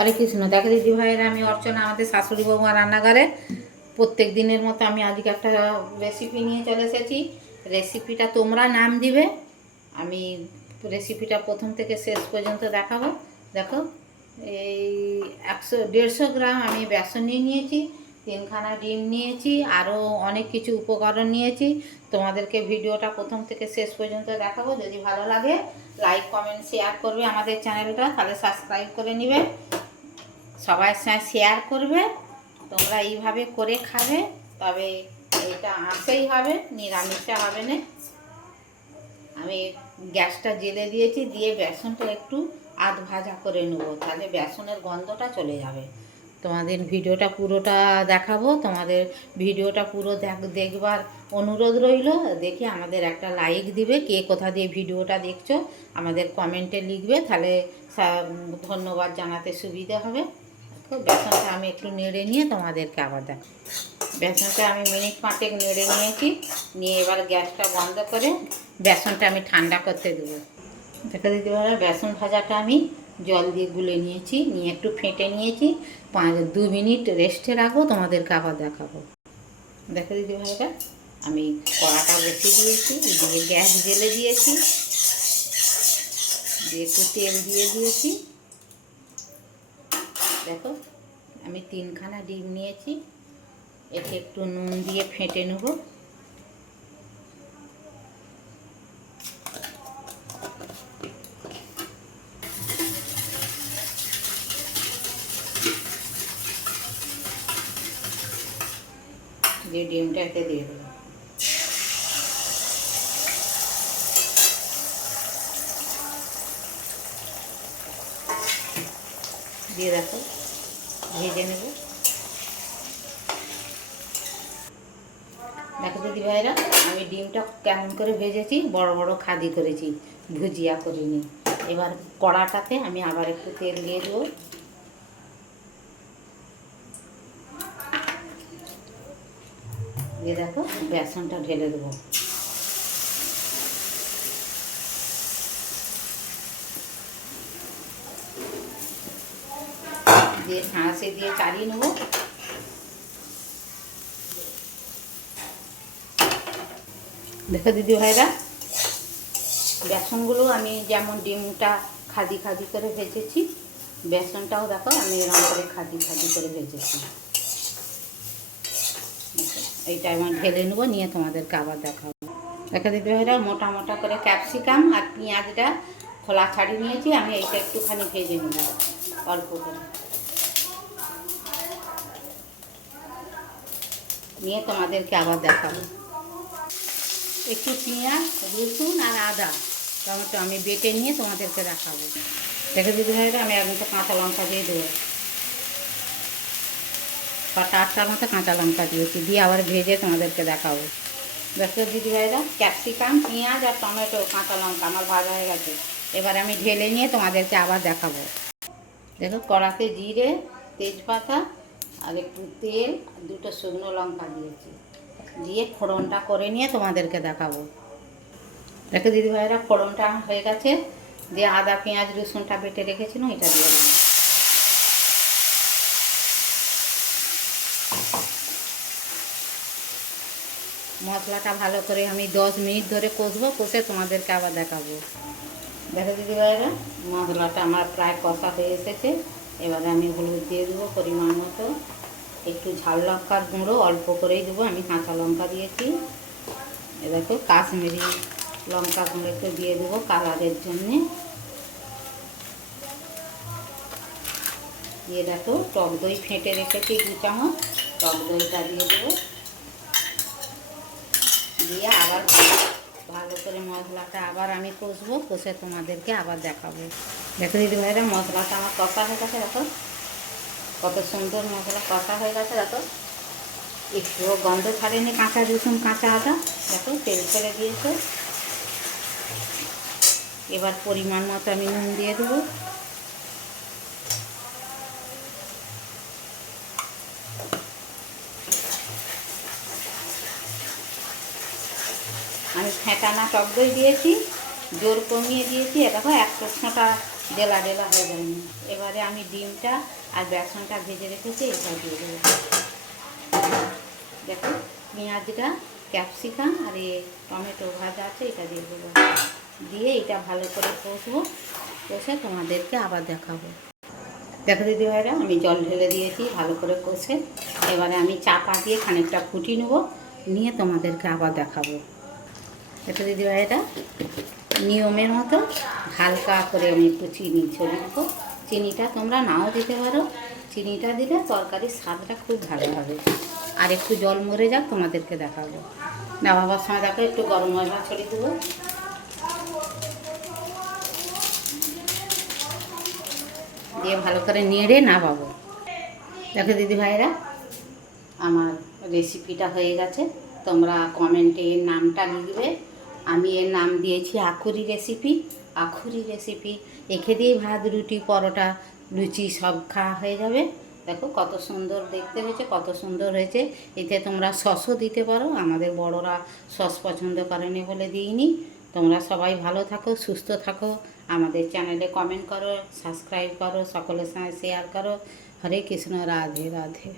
হরে কৃষ্ণ। দেখো দিদি ভাইয়েরা, আমি অর্চনা আমাদের শাশুড়ি বৌমা রান্নাঘরে প্রত্যেক দিনের মতো আমি আজকে একটা রেসিপি নিয়ে চলে এসেছি। রেসিপিটা তোমরা নাম দিবে, আমি রেসিপিটা প্রথম থেকে শেষ পর্যন্ত দেখাবো। দেখো, এই 150 গ্রাম আমি বেসন নিয়ে নিয়েছি, 3খানা ডিম নিয়েছি, আরও অনেক কিছু উপকরণ নিয়েছি। তোমাদেরকে ভিডিওটা প্রথম থেকে শেষ পর্যন্ত দেখাবো। যদি ভালো লাগে লাইক কমেন্ট শেয়ার করবে আমাদের চ্যানেলটা, তাহলে সাবস্ক্রাইব করে নেবে, সবার সাথে শেয়ার করবে। তোমরা এইভাবে করে খাবে, তবে এটা আঁশেই হবে, নিরামিষে হবে না। আমি গ্যাসটা জেলে দিয়েছি, দিয়ে বেসনটা একটু আধ ভাজা করে নেবো, তাহলে বেসনের গন্ধটা চলে যাবে। তোমাদের ভিডিওটা পুরোটা দেখাবো, তোমাদের ভিডিওটা পুরো দেখবার অনুরোধ রইল। দেখে আমাদের একটা লাইক দিবে, কে কোথা দিয়ে ভিডিওটা দেখছো আমাদের কমেন্টে লিখবে, তাহলে ধন্যবাদ জানাতে সুবিধা হবে। তো বেসনটা আমি একটু নেড়ে নিয়ে তোমাদেরকে আবার দেখো। বেসনটা আমি মিনিট 5 নেড়ে নিয়েছি, নিয়ে এবার গ্যাসটা বন্ধ করে বেসনটা আমি ঠান্ডা করতে দেবো। দেখা দিতে পারে বেসন ভাজাটা আমি জল দিয়ে গুলে নিয়েছি, নিয়ে একটু ফেটে নিয়েছি, 2 মিনিট রেস্টে রাখবো, তোমাদেরকে আবার দেখাবো। দেখা দিতে ভাইরা, আমি কড়াটা বসিয়ে দিয়েছি, দিয়ে গ্যাস জেলে দিয়েছি, দিয়ে একটু তেল দিয়ে দিয়েছি। দেখো, আমি 3খানা ডিম নিয়েছি, এতে একটু নুন দিয়ে ফেটে নেব। দিয়ে ডিমটা এতে দিয়ে দেবো। দিয়ে দেখো, ভেজে নেব। দেখো দিদি ভাইরা, আমি ডিমটা কেমন করে ভেজেছি, বড় বড় খাদি করেছি, ভুজিয়া করিনি। এবার কড়াটাতে আমি আবার একটু তেল দিয়ে দেবো, দিয়ে দেখো বেসনটা ঢেলে দেবো। দিয়ে ছাঁচে দিয়ে চালিয়ে নেবো। দেখো দিদি ভাইরা, বেসনগুলো আমি যেমন ডিমটা খাদি খাদি করে ভেজেছি, বেসনটাও দেখো আমি এরকম করে খাদি খাদি করে ভেজেছি। এইটা আমি ঢেলে নেবো, নিয়ে তোমাদেরকে আবার দেখাবো। দেখা দিদি ভাইরা, মোটা মোটা করে ক্যাপসিকাম আর পেঁয়াজটা খোলা ছাড়িয়ে নিয়েছি, আমি এইটা একটুখানি ভেজে নেব অল্প করে, নিয়ে তোমাদেরকে আবার দেখাবো। একটু পেঁয়াজ, রসুন আর আদা টমেটো আমি বেটে নিয়ে তোমাদেরকে দেখাবো। দেখে দিদি ভাইরা, আমি এখন তো কাঁচা লঙ্কা দিয়ে দেবো, 7-8টার মতো কাঁচা লঙ্কা দিয়েছি, দিয়ে আবার ভেজে তোমাদেরকে দেখাবো। দেখো দিদি ভাইরা, ক্যাপসিকাম, পেঁয়াজ আর টমেটো, কাঁচা লঙ্কা আমার ভাজা হয়ে গেছে। এবার আমি ঢেলে নিয়ে তোমাদেরকে আবার দেখাবো। দেখো, কড়াতে জিরে, তেজপাতা আর একটু তেল, 2টো শুকনো লঙ্কা দিয়েছি, দিয়ে ফোড়নটা করে নিয়ে তোমাদেরকে দেখাবো। দেখো দিদি ভাইরা, ফোড়নটা হয়ে গেছে, দিয়ে আদা পেঁয়াজ রসুনটা বেটে রেখেছিল এটা দিয়ে দেবো। মশলাটা ভালো করে আমি 10 মিনিট ধরে কষবো, কষে তোমাদেরকে আবার দেখাবো। দেখো দিদি ভাইরা, মশলাটা আমার প্রায় কষা হয়ে এসেছে। এবারে আমি হলুদ দিয়ে দেবো পরিমাণ মতো, একটু ঝাল লঙ্কার গুঁড়ো অল্প করেই দেবো, আমি কাঁচা লঙ্কা দিয়েছি। এ দেখো, কাশ্মীরি লঙ্কা গুঁড়ো একটু দিয়ে দেবো কালারের জন্যে। দিয়ে দেখো, টক দই ফেটে রেখেছি 2 চামচ, টক দইটা দিয়ে দেবো, দিয়ে আবার ভালো করে মশলাটা আবার আমি কষবো, কষে তোমাদেরকে আবার দেখাবো। দেখো দিদি ভাইরা, মশলাটা আমার কষা হয়ে গেছে। দেখো কত সুন্দর মশলা কষা হয়ে গেছে। দেখো একটুও গন্ধ ছাড়েনি, কাঁচা রসুন কাঁচা আদা, দেখো তেল ছেড়ে দিয়েছে। এবার পরিমাণ মতো আমি নুন দিয়ে দেবো। আমি ফেটানা টক দই দিয়েছি, জোর কমিয়ে দিয়েছি। দেখো 1 ছোঁটা ডেলা ডেলা হয়ে যায়নি। এবারে আমি ডিমটা আর বেসনটা ভেজে রেখেছি, এটা দিয়ে দেবো। দেখো পেঁয়াজটা, ক্যাপসিকাম আর টমেটো ভাজা আছে, এটা দিয়ে দেবো। দিয়ে এটা ভালো করে কষবো, কষে তোমাদেরকে আবার দেখাবো। দেখো দিদিভাইরা, আমি জল ঢেলে দিয়েছি ভালো করে কষে। এবারে আমি চাপা দিয়ে খানিকটা ফুটিয়ে নেবো, নিয়ে তোমাদেরকে আবার দেখাবো। দেখো দিদিভাইরা, নিয়মের মতো হালকা করে আমি একটু চিনি ছড়িয়ে দেবো। চিনিটা তোমরা নাও দিতে পারো, চিনিটা দিলে তরকারির স্বাদটা খুব ভালো হবে। আর একটু জল মরে যাক, তোমাদেরকে দেখাবো। নামাবার সময় দেখো একটু গরম মশলা ছড়িয়ে দেবো, দিয়ে ভালো করে নেড়ে নামাবো। দেখো দিদিভাইরা, আমার রেসিপিটা হয়ে গেছে। তোমরা কমেন্টে এর নামটা লিখবে। আমি এর নাম দিয়েছি আখুরি রেসিপি। আখুরি রেসিপি একে দিয়ে ভাত, রুটি, পরোটা, লুচি সব খাওয়া হয়ে যাবে। দেখো কত সুন্দর দেখতে হয়েছে, কত সুন্দর হয়েছে। এতে তোমরা সসও দিতে পারো, আমাদের বড়রা সস পছন্দ করেনি বলে দিইনি। তোমরা সবাই ভালো থাকো, সুস্থ থাকো। আমাদের চ্যানেলে কমেন্ট করো, সাবস্ক্রাইব করো, সকলের সঙ্গে শেয়ার করো। হরে কৃষ্ণ, রাধে রাধে।